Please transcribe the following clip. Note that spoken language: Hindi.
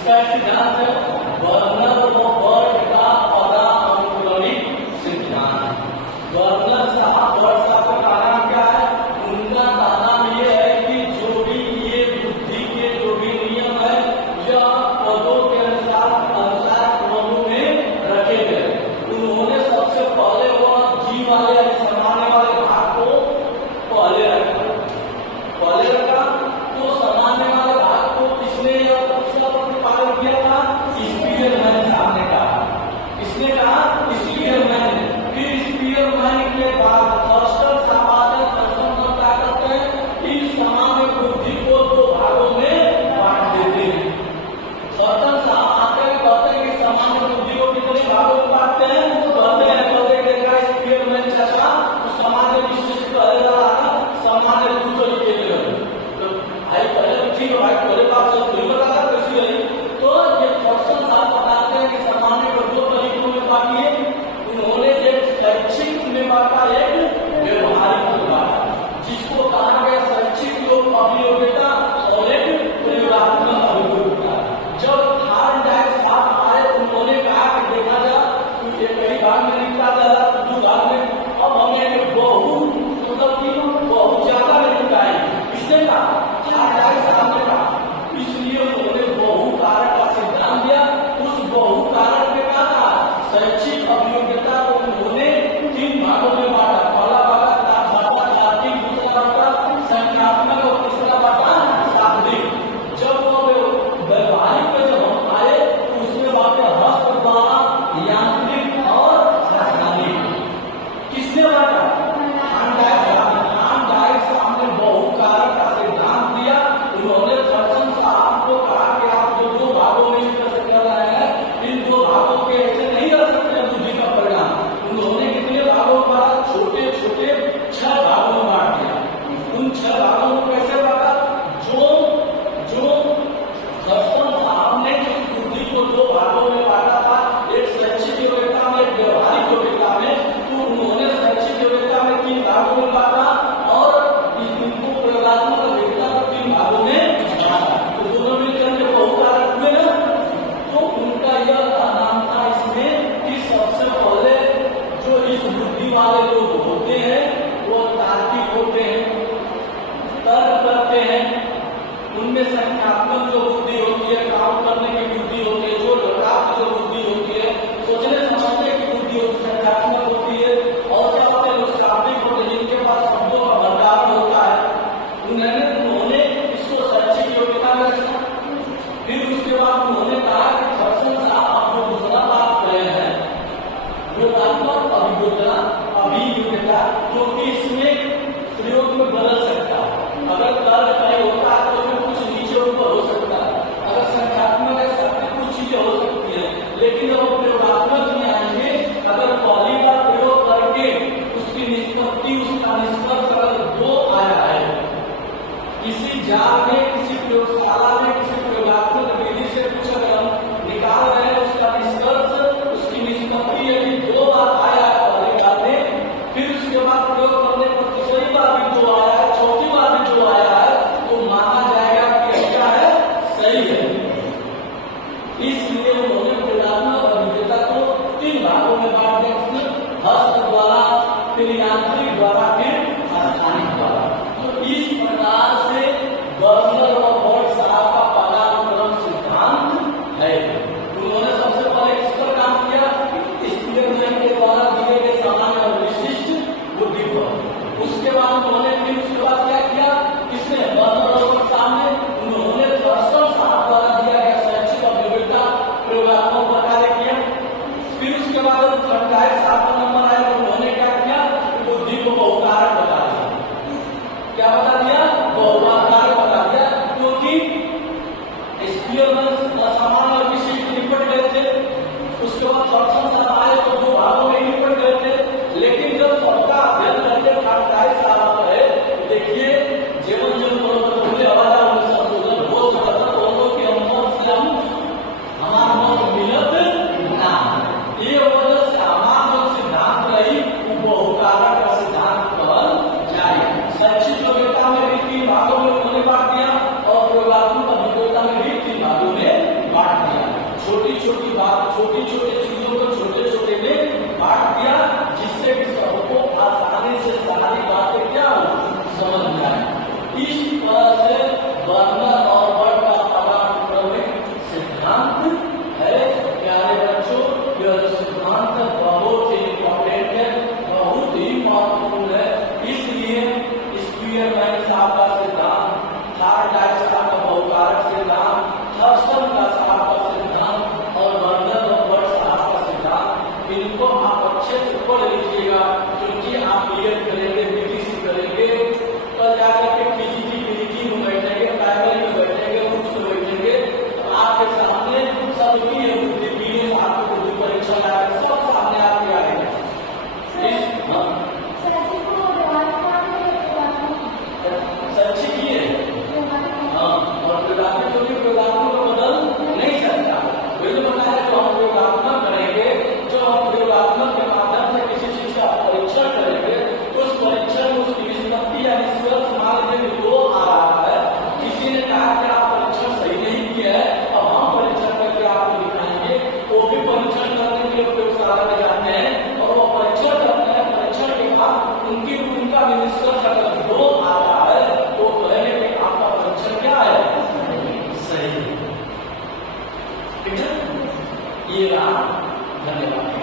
इसका सिद्धांत है वर्नर और बर्ड का पदानुक्रमिक सिद्धांत। वर्नर साहब बर्ड साहब का कारण क्या है? उनका कहना ये है कि जो भी ये बुद्धि के जो भी नियम है या पदों के अनुसार क्रमों में रखे गए। उन्होंने सबसे पहले वह जी वाले सामान्य वाले भाग को पहले रखा। तो सामान्य वाले भाग को किसने प्रतिपादन किया था? स्पीयरमैन साहब ने कहा। किसने कहा? स्पीयरमैन ने। फिर स्पीयरमैन के बाद थर्स्टन साहब आकर क्या करते हैं? इस सामान्य बुद्धि को दो भागों में बांट देते हैं। थर्स्टन साहब आकर कहते हैं कि सामान्य बुद्धि को कितने भागों में बांटते हैं? कहते हैं देखा स्पीयरमैन चाचा तो सामान्य विशिष्ट करेगा सामान्य दो तरीके के भाई पहले ठीक है भाई थोड़े बात से थोड़ी बता कैसी रही। तो ये थॉमसन साहब बताते हैं कि सामान्य को दो तरीकों में बांटिए। उन्होंने एक शैक्षिक में बांटा, एक व्यवहारिक में बांटा, जिसको कहा गया शैक्षिक अभियोग्यता और एक प्रयोगात्मक अभियोग्यता। जब थार्नडाइक साहब आए उन्होंने कहा कि देखा जा ये कई भाग में निपटा जा रहा है, दो भाग में अब हमें बहुत मतलब कि बहुत ज्यादा में निपटाए। इसने कहा इसलिए उन्होंने बहुकारक का सिद्धांत दिया। उस बहुकारक में कहा था शैक्षिक अभियोग्यता को उन्होंने तीन भागों में बांटा। पहला बांटा तार्किक, दूसरा बांटा संख्यात्मक और तीसरा बांटा शाब्दिक। जब वो व्यवहारिक में जब हम आए तो उसमें बांटे हस्त द्वारा, यांत्रिक और रासायनिक। किसने बांटा? थार्नडाइक साहब ने बहुकारक का सिद्धांत दिया। उन्होंने थॉमसन साहब को कहा कि आप जो दो भागों में इस तरह से कर रहे हैं इन दो भागों के ऐसे नहीं रह सकते बुद्धि का परिणाम। उन्होंने कितने भागों में बांटा? छोटे छोटे 6 भागों में बांट दिया। उन 6 भागों में कैसे बांटा? जो थॉमसन साहब ने जिस बुद्धि को दो भागों में बांटा था, एक शैक्षिक योग्यता में, एक व्यवहारिक योग्यता में, तो उन्होंने शैक्षिक योग्यता में 3 भागों में बांटा और इनको प्रयोगात्मक योग्यता को 3 भागों में बांटा। तो दोनों मिलकर के बहुकारक हुए ना। तो उनका यह नाम था इसमें कि सबसे पहले जो इस बुद्धि वाले लोग होते हैं वो तार्किक होते हैं, तर्क करते हैं। उनमें संख्यात्मक जो बुद्धि होती है, काम करने की बुद्धि होती है, जो लड़ाक जो बुद्धि होती है, सोचने समझने की बुद्धि होती है, संख्यात्मक होती है। और क्या होते हैं? शाब्दिक होते हैं, जिनके पास शब्दों का भंडार होता है। उन्होंने इसको शैक्षिक योग्यता में रखा। फिर उसके बाद उन्होंने कहा कि थॉमसन साहब आप जो दूसरा बात कहे हैं योगात्मक अभियोग्यता, जो कि इसमें प्रयोग में बदल सकता है। अगर तर्क नहीं होता है तो उसमें कुछ नीचे ऊपर हो सकता है, अगर संख्यात्मक है सब कुछ चीजें हो सकती है। लेकिन जब प्रयोगात्मक में आएंगे, अगर पहली बार प्रयोग करके उसकी निष्पत्ति, उसका निष्कर्ष अगर 2 आया है, किसी जाल में, किसी प्रयोगशाला में, किसी प्रयोगात्मक विधि से कुछ अगर हम निकाल रहे हैं, उसका निष्कर्ष, उसकी निष्पत्ति यदि 2 बार आया है पहली बार में, फिर उसके बाद प्रयोग करने पर तीसरी बार भी 2 आया है, चौथी बार भी 2 आया है, तो माना जाएगा कि क्या है? सही है। इसलिए उन्होंने प्रयोगात्मक अभियोग्यता को 3 भागों में बांट दिया, हस्त द्वारा, फिर यांत्रिक द्वारा, फिर रासायनिक द्वारा। तो इस प्रकार से वर्नर और बर्ड साहब का पदानुक्रम सिद्धांत है। उन्होंने सबसे पहले किस पर काम किया? स्पीयरमैन के द्वारा दिए गए सामान्य और विशिष्ट बुद्धि पर। उसके बाद उन्होंने फिर उसके बाद क्या किया? किसने? वर्नर और बर्ड साहब ने। उन्होंने थॉमसन साहब द्वारा दिया गया शैक्षिक अभियोग्यता प्रयोगात्मक पर कार्य किया। फिर उसके बाद थार्नडाइक साहब का नंबर आया, उन्होंने क्या किया? बुद्धि को बहुकारक बता दिया। क्या बता दिया? बहुकारक बता दिया, क्योंकि स्पीयरमैन सामान्य और विशिष्ट निपट गए थे। उसके बाद थॉमसन साहब आए तो 2 भागों में निपट गए थे। लेकिन जब सबका अध्ययन करके थार्नडाइक साहब आए, देखिए जीवन बोले आवाज संशोधन हो सकता था दोनों के अंदर से हमारा मत मिलत ना। ये वजह से हमारा सिद्धांत रही वो बहुकारक का सिद्धांत कहल जाए। शैक्षिक योग्यता में भी 3 भागों में उन्होंने बांट दिया और प्रयोगात्मक अभियोग्यता में भी 3 भागों में बांट थार्डाइक्स का बहुकारक सिद्धांत, थर्स्टन का सार का सिद्धांत और वर्नर और बर्ड सार का सिद्धांत, इनको आप अच्छे से पढ़ लीजिएगा क्योंकि आप क्लियर करेंगे, बीटीसी करेंगे, कल जाकर के पीजीटी पीजी में बैठेंगे, प्राइमरी में बैठेंगे, उच्च में बैठेंगे, तो आपके सामने सबकी ये बुद्धि बीएस आपको बुद्धि परीक्षा लाकर सब सामने आपके आएगा। सच्ची की है और वेदांत जो कि वेदांत को बदल नहीं सकता। वही तो बताया जो हम वेदांत करेंगे, जो हम वेदांत के माध्यम से किसी चीज का परीक्षण करेंगे तो उस परीक्षण में उसकी निष्पत्ति या निष्कर्ष मान लीजिए दो आ रहा है, किसी ने कहा कि आप परीक्षण सही नहीं किया है, अब हम परीक्षण करके आपको दिखाएंगे, वो भी परीक्षण करने के लिए प्रयोगशाला में जाते हैं और वो परीक्षण करते हैं, परीक्षण के बाद उनका भी निष्कर्ष अगर दो आता है तो कहने के आपका परीक्षण क्या है, सही। ठीक है, ये रहा। धन्यवाद।